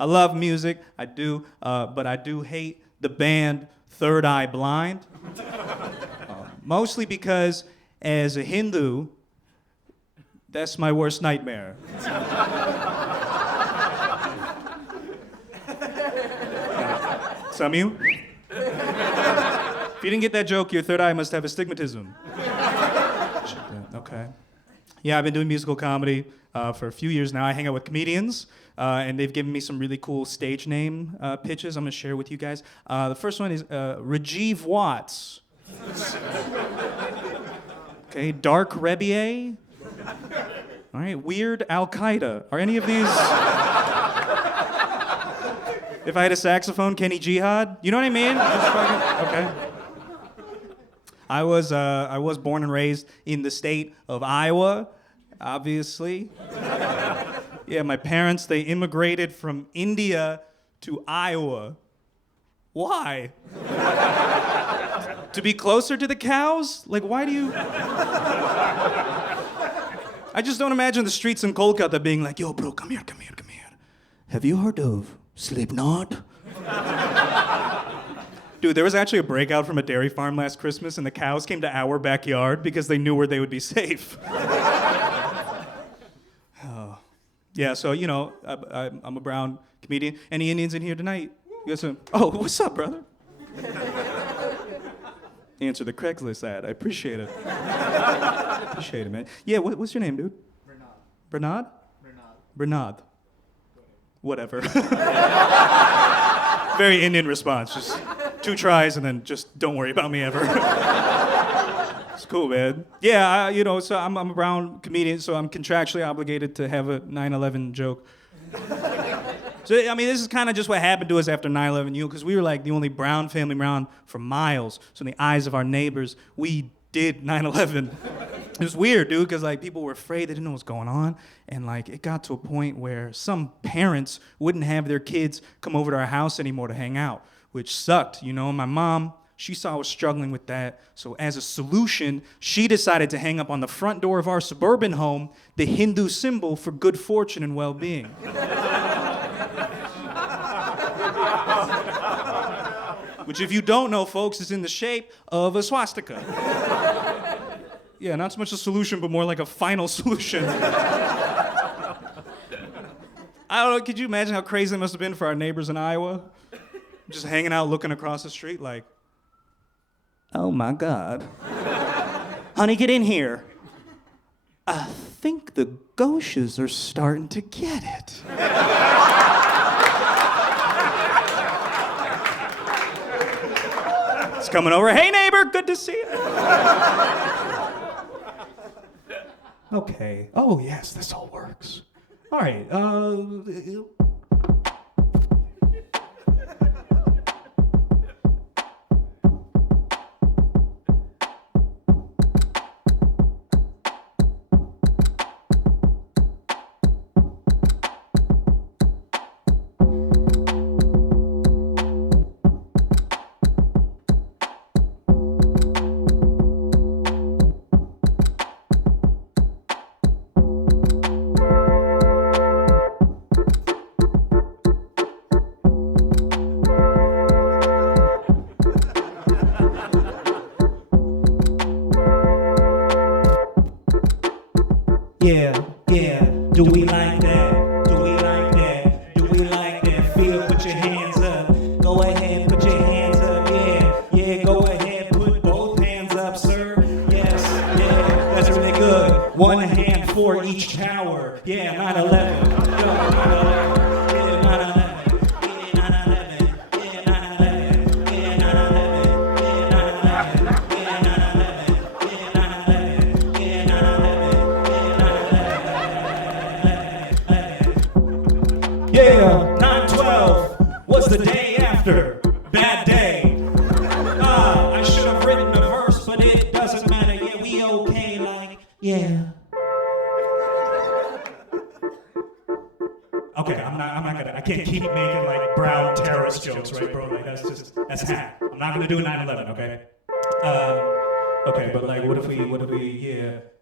I love music, I do, but I do hate the band Third Eye Blind. Mostly because, as a Hindu, that's my worst nightmare. Some of you? If you didn't get that joke, your third eye must have astigmatism. Okay. Yeah, I've been doing musical comedy for a few years now. I hang out with comedians, and they've given me some really cool stage name pitches I'm going to share with you guys. The first one is Rajiv Watts. Okay, Dark Rebier. All right, Weird Al-Qaeda. Are any of these... If I had a saxophone, Kenny Jihad? You know what I mean? Okay. I was born and raised in the state of Iowa, obviously. Yeah, my parents, they immigrated from India to Iowa. Why? To be closer to the cows? Like, why do you... I just don't imagine the streets in Kolkata being like, yo, bro, come here. Have you heard of Slipknot? Dude, there was actually a breakout from a dairy farm last Christmas, and the cows came to our backyard because they knew where they would be safe. Oh. Yeah, so, you know, I'm a brown comedian. Any Indians in here tonight? You guys oh, what's up, brother? Answer the Craigslist ad. I appreciate it. Appreciate it, man. Yeah, what's your name, dude? Bernard. Bernard. Whatever. Very Indian response. Just 2 tries and then just don't worry about me ever. It's cool, man. Yeah, you know, so I'm a brown comedian, so I'm contractually obligated to have a 9/11 joke. So, I mean, this is kind of just what happened to us after 9/11, you know, because we were like the only brown family around for miles. So in the eyes of our neighbors, we did 9/11. It was weird, dude, because like people were afraid, they didn't know what was going on, and like it got to a point where some parents wouldn't have their kids come over to our house anymore to hang out, which sucked, you know. My mom, she saw I was struggling with that, so as a solution, she decided to hang up on the front door of our suburban home the Hindu symbol for good fortune and well-being. Which, if you don't know, folks, is in the shape of a swastika. Yeah, not so much a solution, but more like a final solution. I don't know, could you imagine how crazy it must have been for our neighbors in Iowa? Just hanging out, looking across the street like, oh my God. Honey, get in here. I think the Ghoshes are starting to get it. It's coming over. Hey, neighbor, good to see you. Okay. Oh, yes, this all works. All right. Yeah, do we like that? Do we like that? Do we like that? Feel, put your hands up. Go ahead, put your hands up, yeah, go ahead, put both hands up, sir. Yes, yeah, that's really good. One hand for each tower, yeah, 9/11. Yo, 9/11. Yeah, 9/12 was the day after. Bad day. I should have written a verse, but it doesn't matter. Yeah, we okay, like, yeah. Okay, I'm not gonna, I can't keep making like brown terrorist jokes, right, bro? Like, that's hack. I'm not gonna do 9/11, okay? Okay, but like, what if we,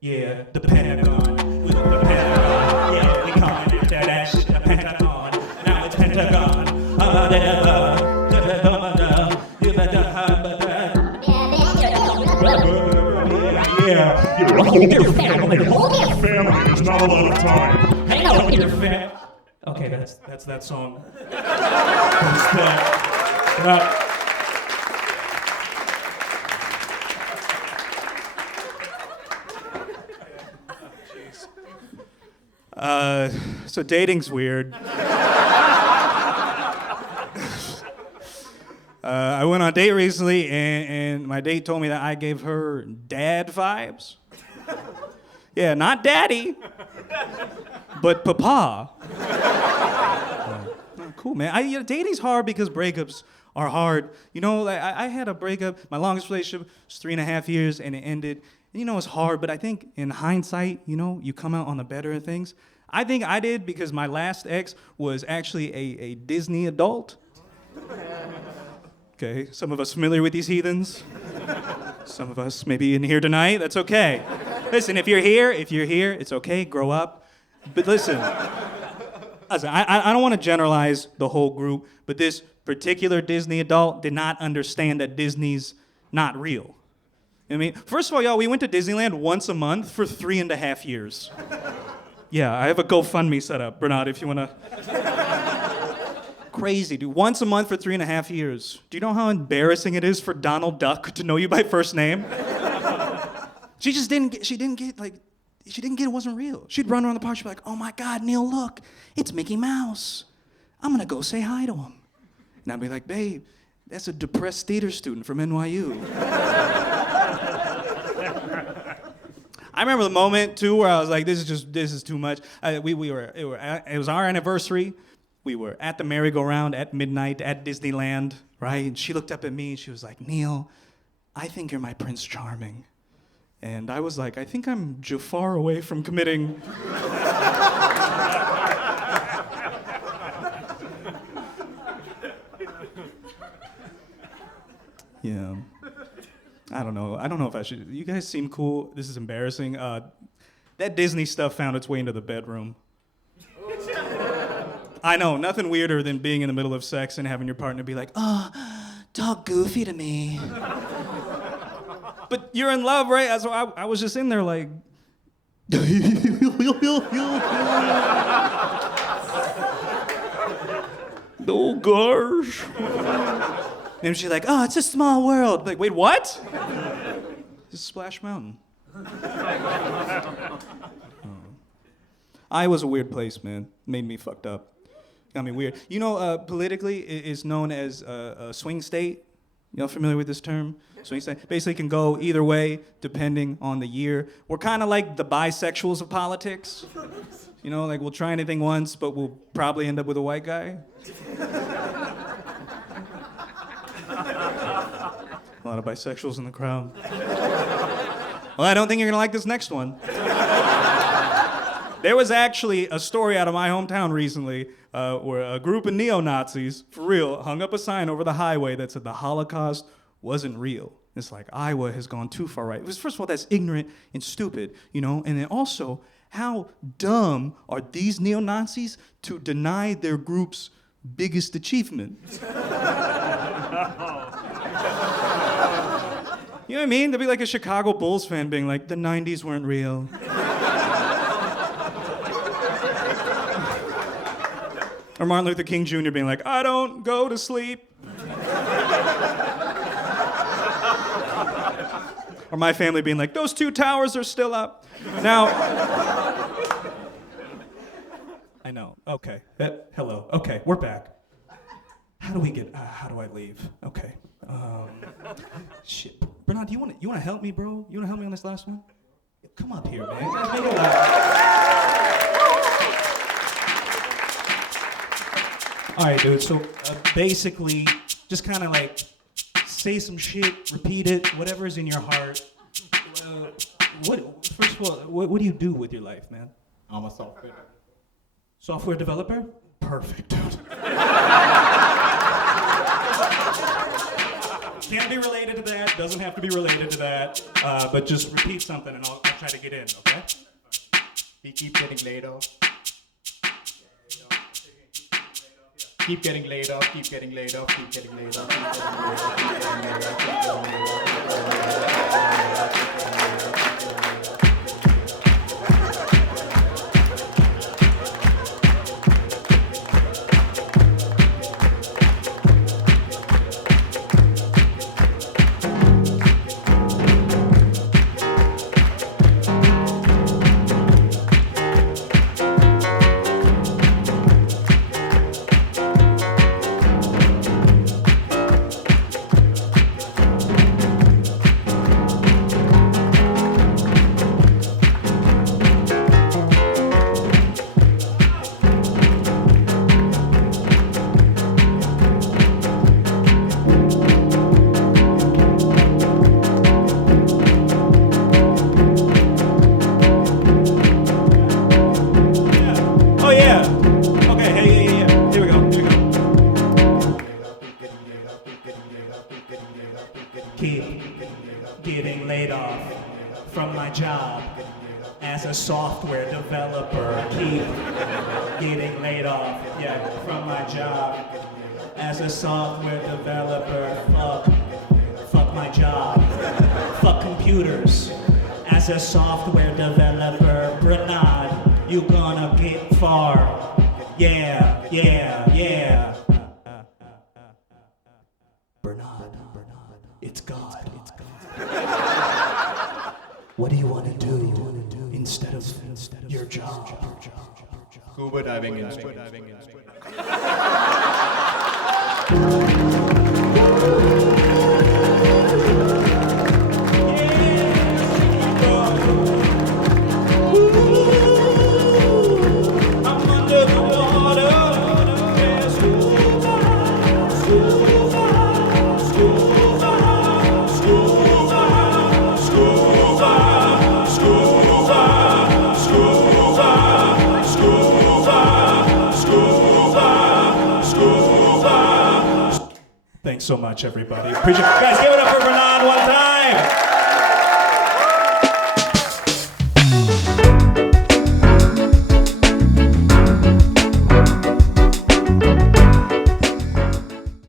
yeah, the Pentagon. The Pentagon, yeah, we coming after that shit, the Pentagon. Now it's Pentagon. better gone. You better have that. Yeah. Your family. Family, there's not a lot of time. Hang out with your family. Okay, that's that song. That's that. So dating's weird. I went on a date recently, and my date told me that I gave her dad vibes. Yeah, not daddy, but papa. Cool, man. Dating's hard because breakups are hard. You know, like, I had a breakup. My longest relationship was 3.5 years, and it ended. And, you know, it's hard, but I think in hindsight, you know, you come out on the better of things. I think I did because my last ex was actually a Disney adult. Okay, some of us familiar with these heathens. Some of us maybe in here tonight, that's okay. Listen, if you're here, it's okay, grow up. But listen, I don't want to generalize the whole group, but this particular Disney adult did not understand that Disney's not real. I mean, first of all, y'all, we went to Disneyland once a month for 3.5 years. Yeah, I have a GoFundMe set up, Bernard, if you want to. Crazy, dude. Once a month for 3.5 years. Do you know how embarrassing it is for Donald Duck to know you by first name? She didn't get it wasn't real. She'd run around the park, she'd be like, oh my God, Neil, look, it's Mickey Mouse. I'm gonna go say hi to him. And I'd be like, babe, that's a depressed theater student from NYU. I remember the moment too where I was like, this is too much. It was our anniversary. We were at the merry-go-round at midnight at Disneyland, right? And she looked up at me and she was like, Neil, I think you're my Prince Charming. And I was like, I think I'm Jafar away from committing. Yeah. I don't know if I should. You guys seem cool. This is embarrassing. That Disney stuff found its way into the bedroom. I know, nothing weirder than being in the middle of sex and having your partner be like, oh, talk goofy to me. But you're in love, right? So I was just in there like, oh gosh. And she's like, oh, it's a small world. I'm like, wait, what? This is Splash Mountain. I was a weird place, man. Made me fucked up. Got me weird. You know, politically, it's known as a swing state. Y'all familiar with this term? Swing state. Basically can go either way, depending on the year. We're kind of like the bisexuals of politics. You know, like we'll try anything once, but we'll probably end up with a white guy. A lot of bisexuals in the crowd. Well, I don't think you're gonna like this next one. There was actually a story out of my hometown recently where a group of neo-Nazis, for real, hung up a sign over the highway that said the Holocaust wasn't real. It's like Iowa has gone too far right. First of all, that's ignorant and stupid, you know? And then also, how dumb are these neo-Nazis to deny their group's biggest achievement? You know what I mean? There'd be like a Chicago Bulls fan being like, the 90s weren't real. Or Martin Luther King Jr. being like, I don't go to sleep. Or my family being like, those 2 towers are still up. Now, I know, okay. Hello, okay, we're back. How do I leave? Okay. Shit. Bernard, you wanna help me, bro? You wanna help me on this last one? Come up here, man. Make it loud. All right, dude, so basically, just kind of like say some shit, repeat it, whatever's in your heart. First of all, what do you do with your life, man? I'm a software developer. Software developer? Perfect, dude. Can't be related to that, doesn't have to be related to that, but just repeat something and I'll try to get in, okay? We keep getting laid off. Keep getting laid off, keep getting laid off, keep getting laid off, keep getting laid off, keep getting laid off, keep getting laid off, keep getting laid off, keep getting laid off. Getting laid off from my job as a software developer. Keep getting laid off, from my job as a software developer. Fuck my job. Fuck computers as a software developer. Bernard, you gonna get far. Yeah. Bernard, it's God. What do you want to do instead of your job? Scuba diving in Spain. I'm under the water. Thanks so much, everybody. Appreciate it. Guys, give it up for Bernard one time.